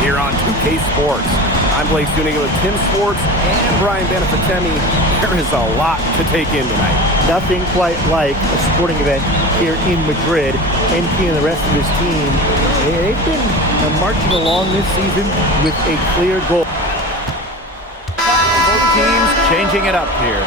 here on 2K Sports. I'm Blake Zuniga with Tim Sports and Brian Benefatemi. There is a lot to take in tonight. Nothing quite like a sporting event here in Madrid. NP and the rest of his team, they've been marching along this season with a clear goal. Both teams changing it up here.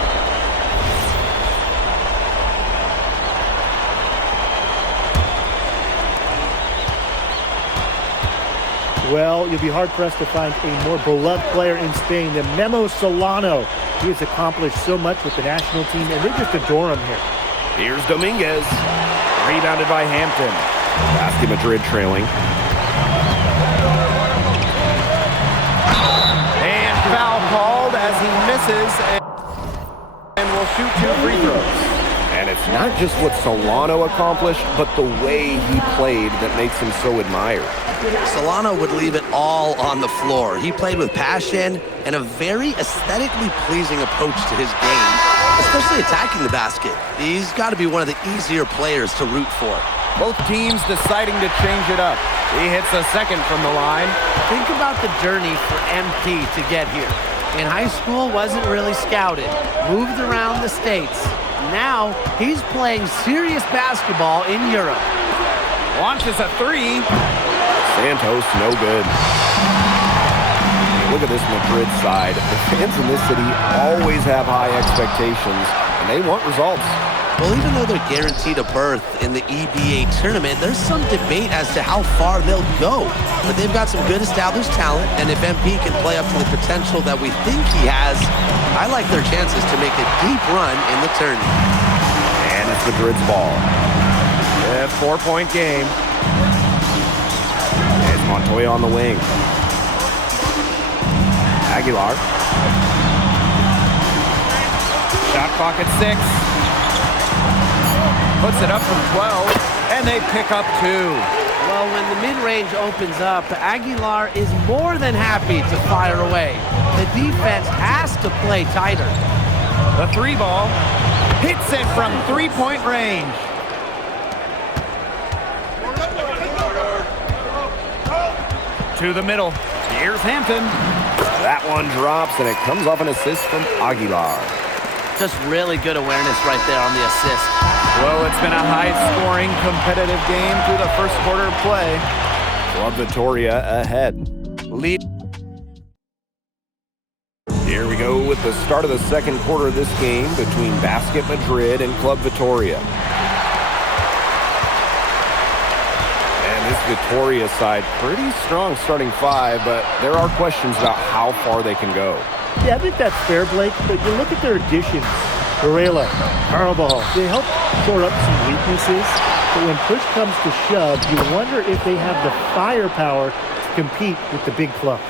Well, you'll be hard-pressed to find a more beloved player in Spain than Memo Solano. He has accomplished so much with the national team, and they just adore him here. Here's Dominguez. Rebounded by Hampton. Basket Madrid trailing. And foul called as he misses and will shoot 2 free throws. And it's not just what Solano accomplished, but the way he played that makes him so admired. Solano would leave it all on the floor. He played with passion and a very aesthetically pleasing approach to his game, especially attacking the basket. He's got to be one of the easier players to root for. Both teams deciding to change it up. He hits a second from the line. Think about the journey for MP to get here. In high school, wasn't really scouted, moved around the States. Now, he's playing serious basketball in Europe. Launches a 3. Santos, no good. Look at this Madrid side. The fans in this city always have high expectations, and they want results. Well, even though they're guaranteed a berth in the EBA tournament, there's some debate as to how far they'll go. But they've got some good established talent, and if MP can play up to the potential that we think he has, I like their chances to make a deep run in the tournament. And it's Madrid's ball. A 4-point game. There's Montoya on the wing. Aguilar. Shot clock at 6. Puts it up from 12, and they pick up 2. Well, when the mid-range opens up, Aguilar is more than happy to fire away. The defense has to play tighter. The 3 ball hits it from 3-point range. To the middle. Here's Hampton. That one drops, and it comes off an assist from Aguilar. Just really good awareness right there on the assist. Well, it's been a high-scoring, competitive game through the first quarter of play. Club Vitoria ahead. Lead. Here we go with the start of the second quarter of this game between Basket Madrid and Club Vitoria. And this Vitoria side, pretty strong starting 5, but there are questions about how far they can go. Yeah, I think that's fair, Blake, but you look at their additions. Varela, Carvajal, they help shore up some weaknesses, but when push comes to shove, you wonder if they have the firepower to compete with the big clubs.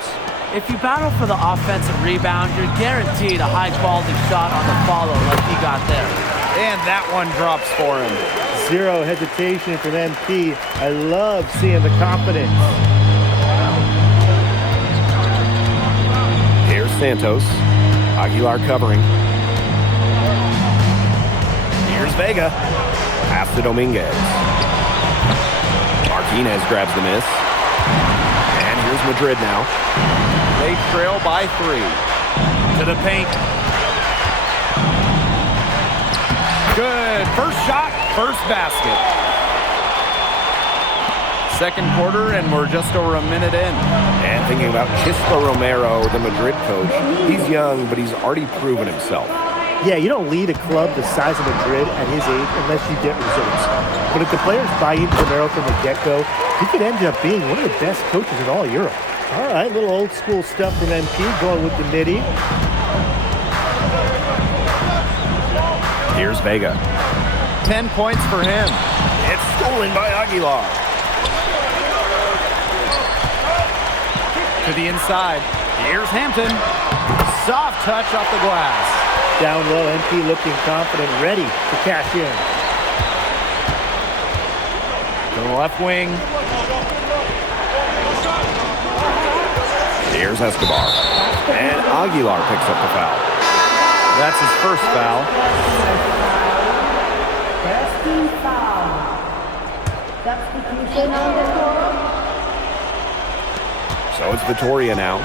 If you battle for the offensive rebound, you're guaranteed a high-quality shot on the follow like he got there. And that one drops for him. Zero hesitation from MP. I love seeing the confidence. Here's Santos. Aguilar covering. Here's Vega. Pass to Dominguez. Martinez grabs the miss. And here's Madrid now. They trail by 3. To the paint. Good. First shot, first basket. Second quarter, and we're just over a minute in. And thinking about Chispa Romero, the Madrid coach. He's young, but he's already proven himself. Yeah, you don't lead a club the size of Madrid at his age unless you get results. But if the players buy into Romero from the get-go, he could end up being one of the best coaches in all Europe. All right, little old school stuff from MP, going with the midi. Here's Vega. 10 points for him. It's stolen by Aguilar. To the inside. Here's Hampton. Soft touch off the glass. Down low, MP looking confident, ready to cash in. To the left wing. Here's Escobar. And Aguilar picks up the foul. That's his first foul. So So it's Vittoria now.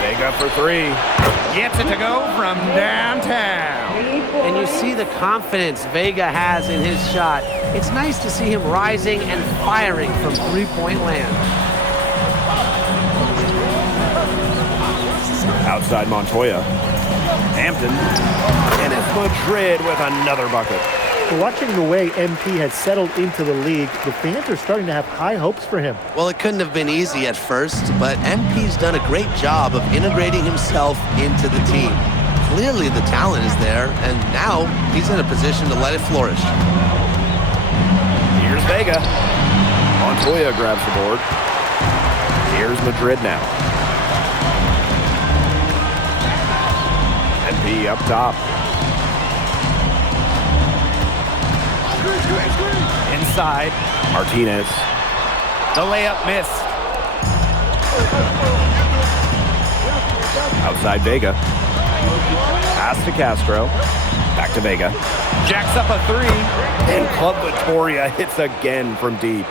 Vega for three. Gets it to go from downtown. And you see the confidence Vega has in his shot. It's nice to see him rising and firing from three-point land. Outside Montoya. Hampton. And it's Madrid with another bucket. Watching the way MP has settled into the league, the fans are starting to have high hopes for him. Well, it couldn't have been easy at first, but MP's done a great job of integrating himself into the team. Clearly the talent is there, and now he's in a position to let it flourish. Here's Vega. Montoya grabs the board. Here's Madrid now. MP up top. Inside. Martinez. The layup missed. Outside Vega. Pass to Castro. Back to Vega. Jacks up a three. And Club Vittoria hits again from deep.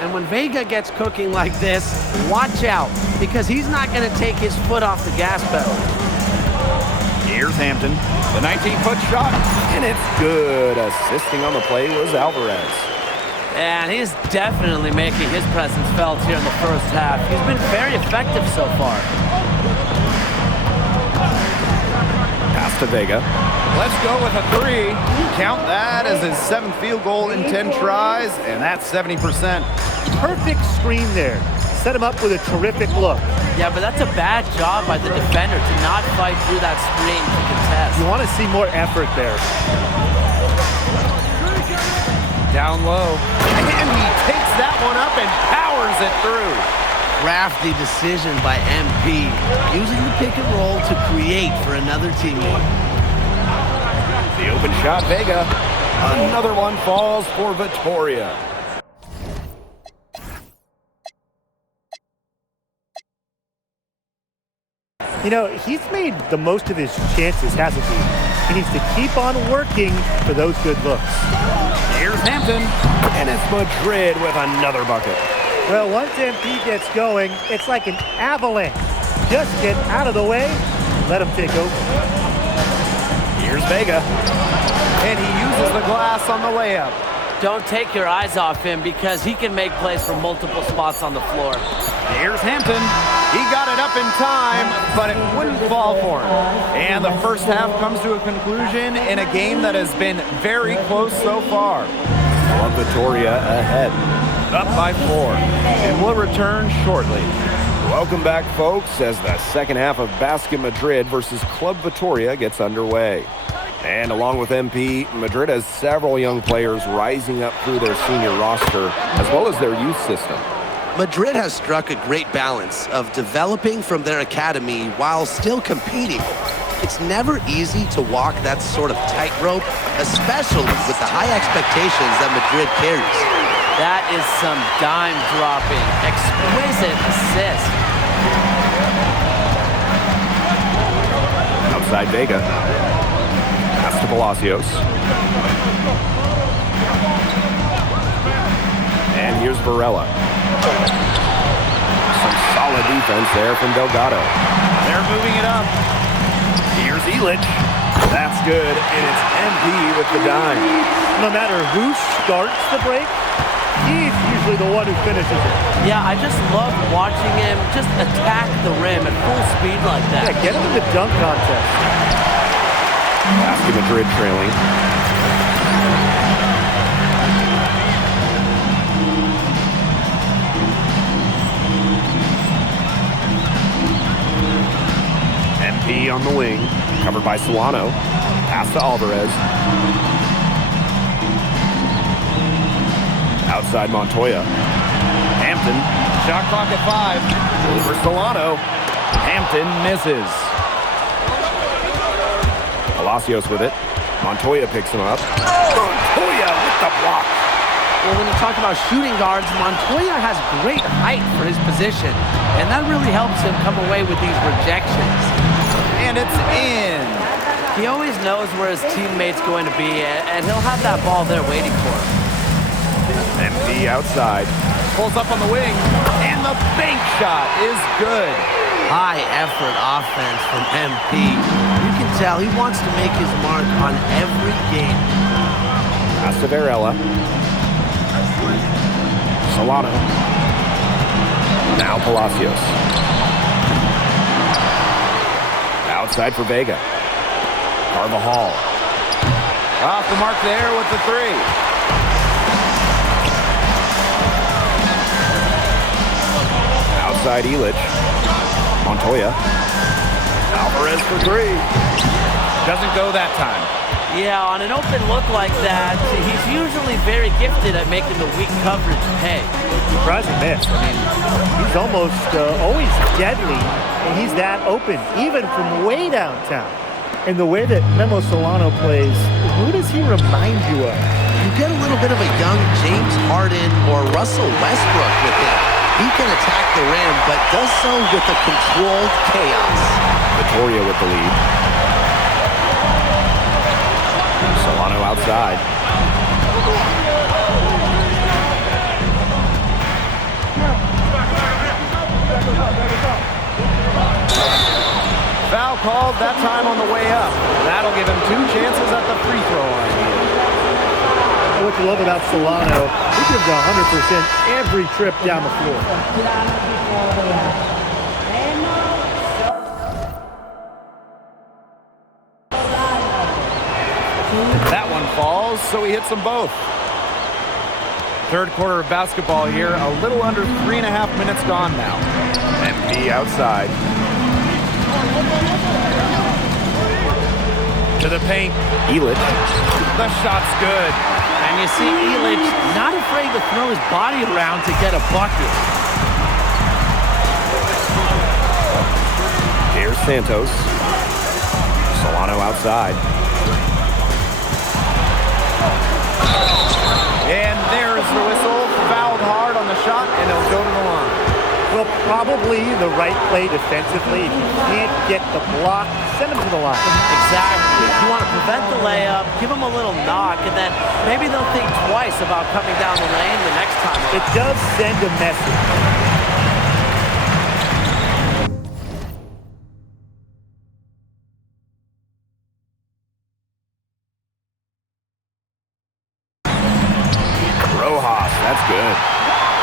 And when Vega gets cooking like this, watch out, because he's not going to take his foot off the gas pedal. Here's Hampton. The 19-foot shot. And it's good. Assisting on the play was Alvarez. And he's definitely making his presence felt here in the first half. He's been very effective so far. Pass to Vega. Let's go with a three. Count that as his 7th field goal in 10 tries, and that's 70%. Perfect screen there. Set him up with a terrific look. Yeah, but that's a bad job by the defender to not fight through that screen to contest. You want to see more effort there. Down low. And he takes that one up and powers it through. Crafty decision by MP, using the pick and roll to create for another teammate. The open shot, Vega. Another one falls for Vittoria. You know, he's made the most of his chances, hasn't he? He needs to keep on working for those good looks. Here's Hampton. And it's Madrid with another bucket. Well, once MP gets going, it's like an avalanche. Just get out of the way, let him take over. Here's Vega. And he uses the glass on the layup. Don't take your eyes off him because he can make plays from multiple spots on the floor. Here's Hampton. He got it up in time, but it wouldn't fall for him. And the first half comes to a conclusion in a game that has been very close so far. Club Vittoria ahead, up by 4, and we'll return shortly. Welcome back, folks, as the second half of Basket Madrid versus Club Vittoria gets underway. And along with MP, Madrid has several young players rising up through their senior roster, as well as their youth system. Madrid has struck a great balance of developing from their academy while still competing. It's never easy to walk that sort of tightrope, especially with the high expectations that Madrid carries. That is some dime-dropping, exquisite assist. Outside Vega. Pass to Palacios. And here's Varela. Some solid defense there from Delgado. They're moving it up. Here's Elic. That's good, and it's MP with the dime. No matter who starts the break, he's usually the one who finishes it. Yeah, I just love watching him just attack the rim at full speed like that. Yeah, get him in the dunk contest. Basket Madrid trailing. MP on the wing, covered by Solano. Pass to Alvarez. Outside Montoya. Hampton, shot clock at 5. Over Solano. Hampton misses. Palacios with it. Montoya picks him up. Montoya with the block. Well, when you talk about shooting guards, Montoya has great height for his position, and that really helps him come away with these rejections. And it's in. He always knows where his teammate's going to be, and he'll have that ball there waiting for him. MP outside. Pulls up on the wing, and the bank shot is good. High effort offense from MP. You can tell he wants to make his mark on every game. Pass to Varela. Solano. Now Palacios. Outside for Vega. Carvajal. Off the mark there with the three. Outside Illich. Montoya. Alvarez for three. Doesn't go that time. Yeah, on an open look like that, he's usually very gifted at making the weak coverage pay. Surprising miss. I mean, he's almost always deadly, and he's that open, even from way downtown. And the way that Memo Solano plays, who does he remind you of? You get a little bit of a young James Harden or Russell Westbrook with him. He can attack the rim, but does so with a controlled chaos. Victoria with the lead. Solano outside. Foul called that time on the way up. That'll give him 2 chances at the free throw line here. What you love about Solano, he gives 100% every trip down the floor. That one falls, so he hits them both. Third quarter of basketball here, a little under 3.5 minutes gone now. MP outside. To the paint. Illich. The shot's good. And you see Illich not afraid to throw his body around to get a bucket. Here's Santos. Solano outside. And there's the whistle. Fouled hard on the shot, and it'll go to the line. Well, probably the right play defensively. If you can't get the block, send him to the line. Exactly. You want to prevent the layup, give him a little knock, and then maybe they'll think twice about coming down the lane the next time. It does send a message. Rojas, that's good.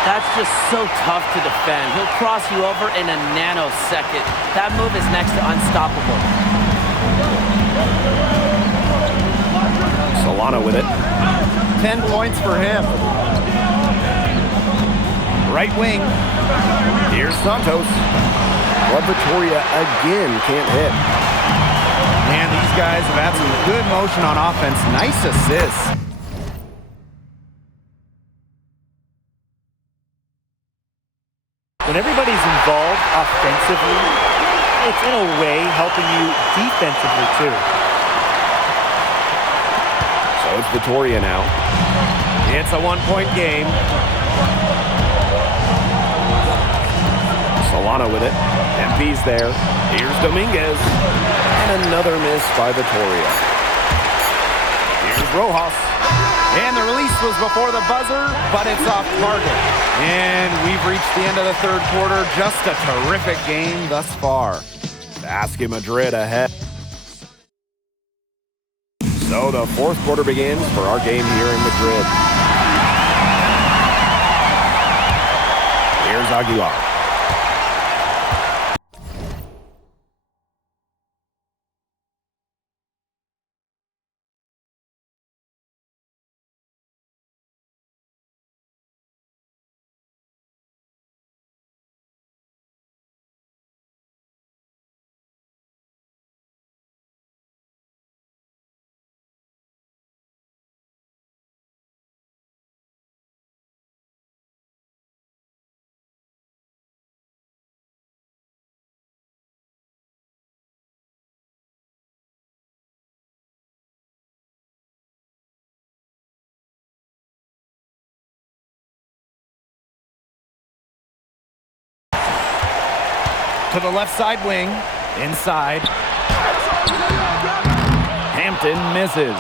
That's just so tough to defend. He'll cross you over in a nanosecond. That move is next to unstoppable. Solano with it. 10 points for him. Right wing. Here's Santos. But Victoria again can't hit. Man, these guys have had some good motion on offense. Nice assists. When everybody's involved offensively, it's in a way helping you defensively too. So it's Victoria now. It's a 1-point game. Solano with it. MP's there. Here's Dominguez. And another miss by Victoria. Here's Rojas. And the release was before the buzzer, but it's off target. And we've reached the end of the third quarter. Just a terrific game thus far. Basket Madrid ahead. So the fourth quarter begins for our game here in Madrid. Here's Aguilar. To the left side wing. Inside. Hampton misses.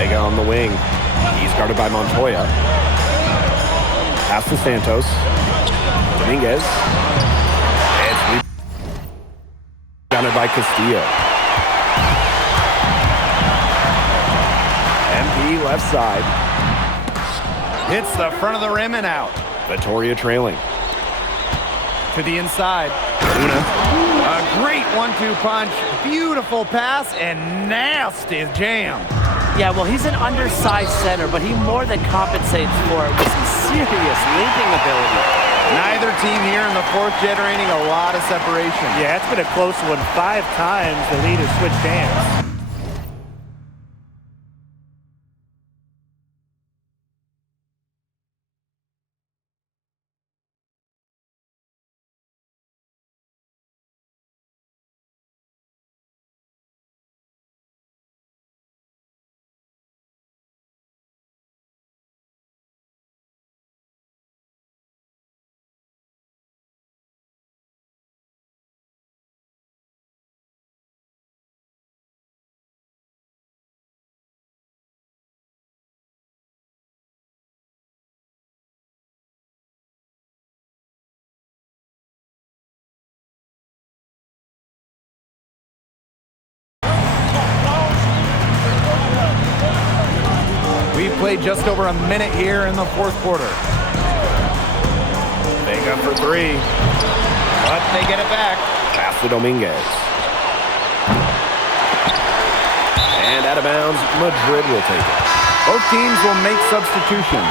Vega on the wing. He's guarded by Montoya. Pass to Santos. Dominguez. It's rebounded by Castillo. MP left side. Hits the front of the rim and out. Vitoria trailing. To the inside. Luna. A great 1-2 punch. Beautiful pass and nasty jam. Yeah, well, he's an undersized center, but he more than compensates for it with some serious linking ability. Neither team here in the fourth generating a lot of separation. Yeah, it's been a close one. 5 times the lead has switched hands. We've played just over a minute here in the fourth quarter. Vega for 3. But they get it back. Pass to Dominguez. And out of bounds, Madrid will take it. Both teams will make substitutions.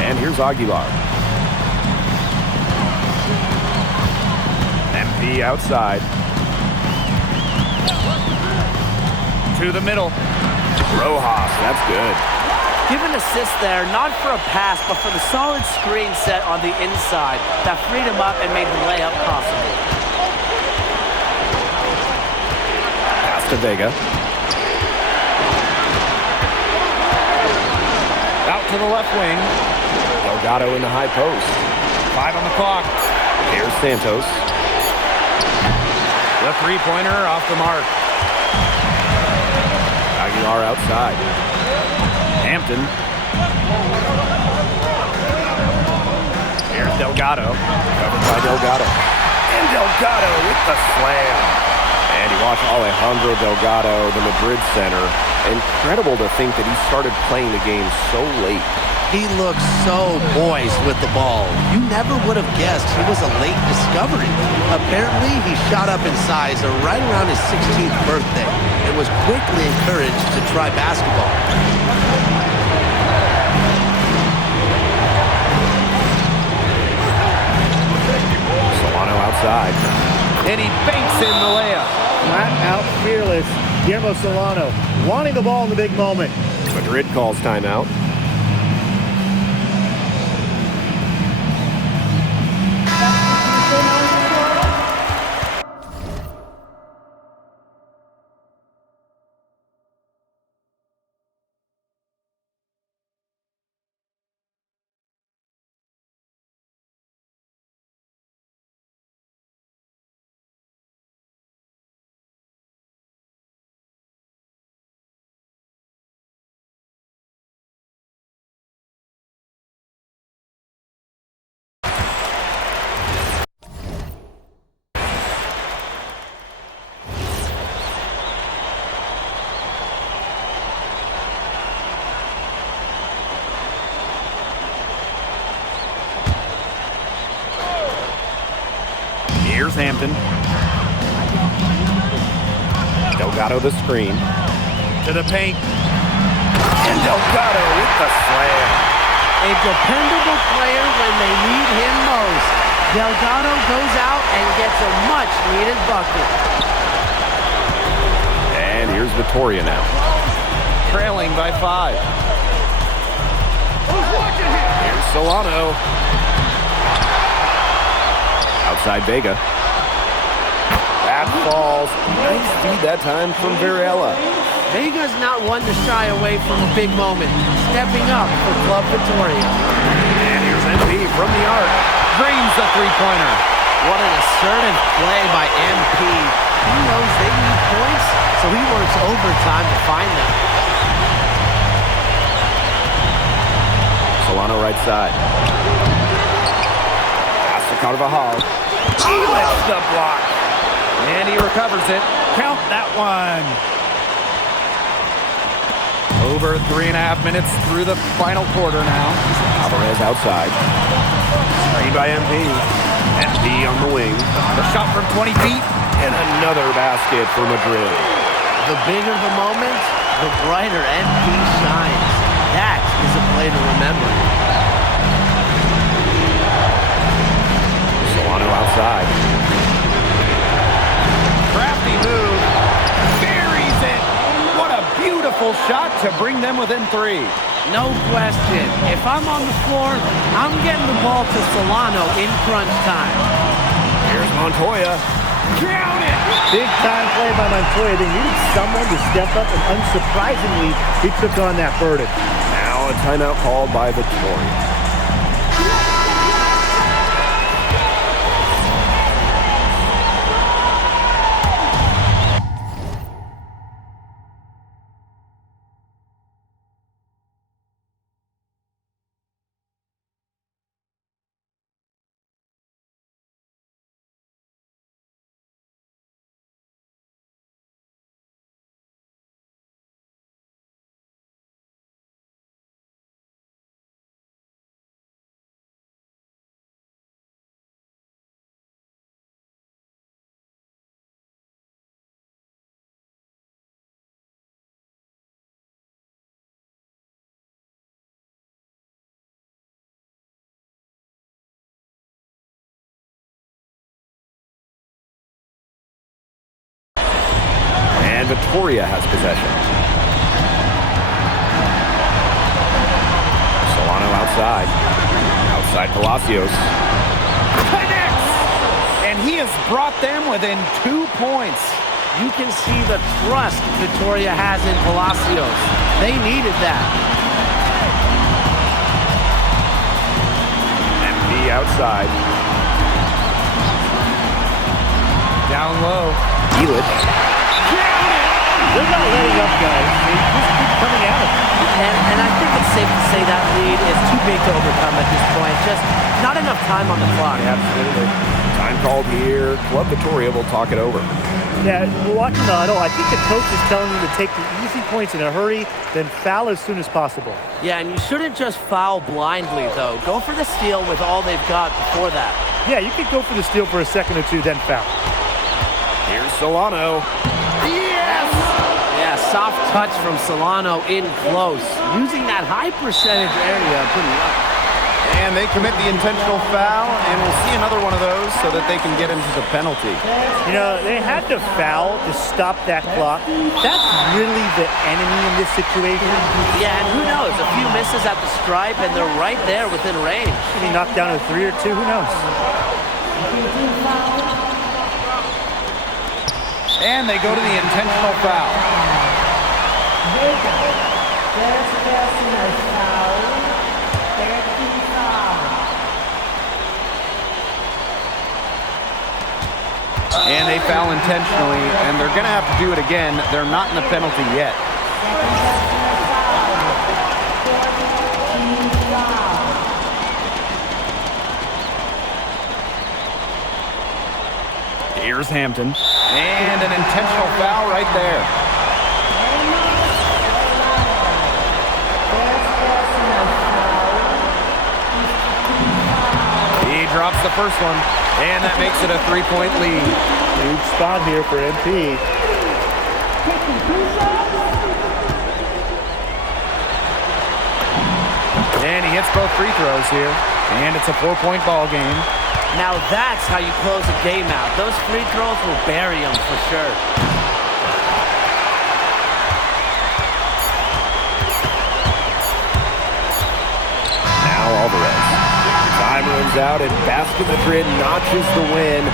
And here's Aguilar. MP outside. To the middle. Rojas, that's good. Give an assist there, not for a pass, but for the solid screen set on the inside that freed him up and made the layup possible. Pass to Vega. Out to the left wing. Delgado in the high post. 5 on the clock. Here's Santos. The three-pointer off the mark. Aguilar outside. Hampton. Here's Delgado. Covered by Delgado. And Delgado with the slam. And you watch Alejandro Delgado, the Madrid center. Incredible to think that he started playing the game so late. He looks so poised with the ball. You never would have guessed he was a late discovery. Apparently, he shot up in size right around his 16th birthday and was quickly encouraged to try basketball. Solano outside. And he banks in the layup. Flat out fearless. Guillermo Solano wanting the ball in the big moment. Madrid calls timeout. Here's Hampton. Delgado the screen. To the paint. And Delgado with the slam. A dependable player when they need him most. Delgado goes out and gets a much-needed bucket. And here's Vitoria now. Trailing by 5. Here's Solano. Outside Vega. That falls. Nice feed that time from Varela. Vega's not one to shy away from a big moment. Stepping up for Club Vitoria. And here's MP from the arc. Drains the three-pointer. What an assertive play by MP. He knows they need points, so he works overtime to find them. Solano right side. Pass to Carvajal. He lifts the block. And he recovers it. Count that one. Over 3.5 minutes through the final quarter now. Alvarez outside. Screen by MP. MP on the wing. The shot from 20 feet. And another basket for Madrid. The bigger the moment, the brighter MP shines. That is a play to remember. Solano outside. Crafty move. Buries it. What a beautiful shot to bring them within 3. No question. If I'm on the floor, I'm getting the ball to Solano in crunch time. Here's Montoya. Count it. Big time play by Montoya. They needed someone to step up, and unsurprisingly, he took on that burden. Now a timeout called by Vitoria. Vitoria has possession. Solano outside. Outside Palacios. Connects! And he has brought them within 2 points. You can see the trust Vitoria has in Palacios. They needed that. MP outside. Down low. Elitch. They're not letting up, guys. They just keep coming at it. And I think it's safe to say that lead is too big to overcome at this point. Just not enough time on the clock. Absolutely. Time called here. Club Vittoria will talk it over. Yeah, we're watching the huddle. I think the coach is telling you to take the easy points in a hurry, then foul as soon as possible. Yeah, and you shouldn't just foul blindly, though. Go for the steal with all they've got before that. Yeah, you could go for the steal for a second or two, then foul. Here's Solano. Yes! Yeah, soft touch from Solano in close. Using that high percentage area pretty well. And they commit the intentional foul, and we'll see another one of those so that they can get into the penalty. You know, they had to foul to stop that clock. That's really the enemy in this situation. Yeah, and who knows? A few misses at the stripe, and they're right there within range. Maybe knocked down a 3 or 2, who knows? And they go to the intentional foul. And they foul intentionally, and they're going to have to do it again. They're not in the penalty yet. Here's Hampton. And an intentional foul right there. He drops the first one, and that makes it a 3-point lead. Huge spot here for MP. And he hits both free throws here, and it's a 4-point ball game. Now that's how you close a game out. Those free throws will bury them for sure. Now Alvarez. Time runs out, and Basket Madrid notches the win.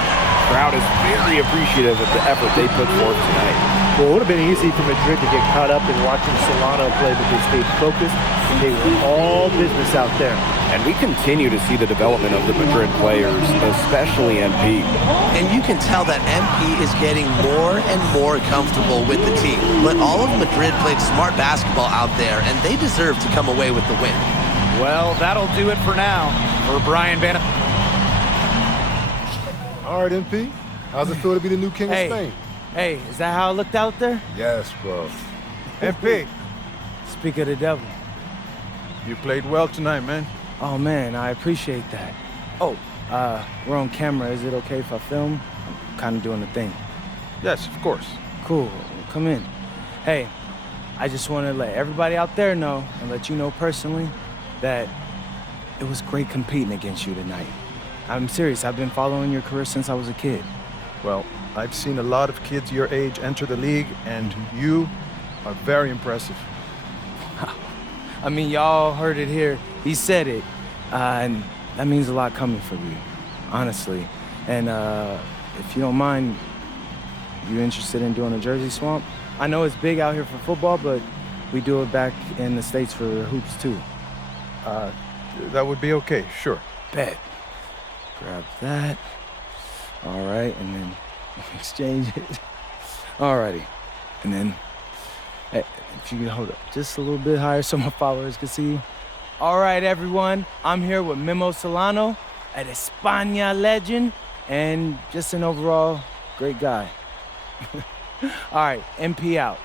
Crowd is very appreciative of the effort they put forth tonight. Well, it would have been easy for Madrid to get caught up in watching Solano play, but they stayed focused, and they were all business out there. And we continue to see the development of the Madrid players, especially MP. And you can tell that MP is getting more and more comfortable with the team. But all of Madrid played smart basketball out there, and they deserve to come away with the win. Well, that'll do it for now. For Brian Bannon. All right, MP. How's it feel to be the new king of Spain? Hey, is that how it looked out there? Yes, bro. MP, Speak of the devil. you played well tonight, man. Oh man, I appreciate that. Oh, we're on camera. Is it okay if I film? I'm kind of doing the thing. Yes, of course. Cool, come in. Hey, I just want to let everybody out there know and let you know personally that it was great competing against you tonight. I'm serious, I've been following your career since I was a kid. Well, I've seen a lot of kids your age enter the league, and you are very impressive. I mean, y'all heard it here. He said it, and that means a lot coming from you, honestly. And if you don't mind, you interested in doing a jersey swamp? I know it's big out here for football, but we do it back in the States for hoops too. That would be okay, sure. Bet. Grab that. All right, and then exchange it. Alrighty. And then, hey, if you can hold up just a little bit higher so my followers can see you. All right, everyone. I'm here with Memo Solano, an España legend, and just an overall great guy. All right, MP out.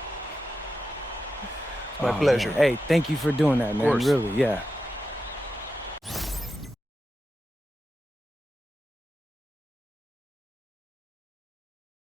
My pleasure. Man. Hey, thank you for doing that, man. course. Really, yeah.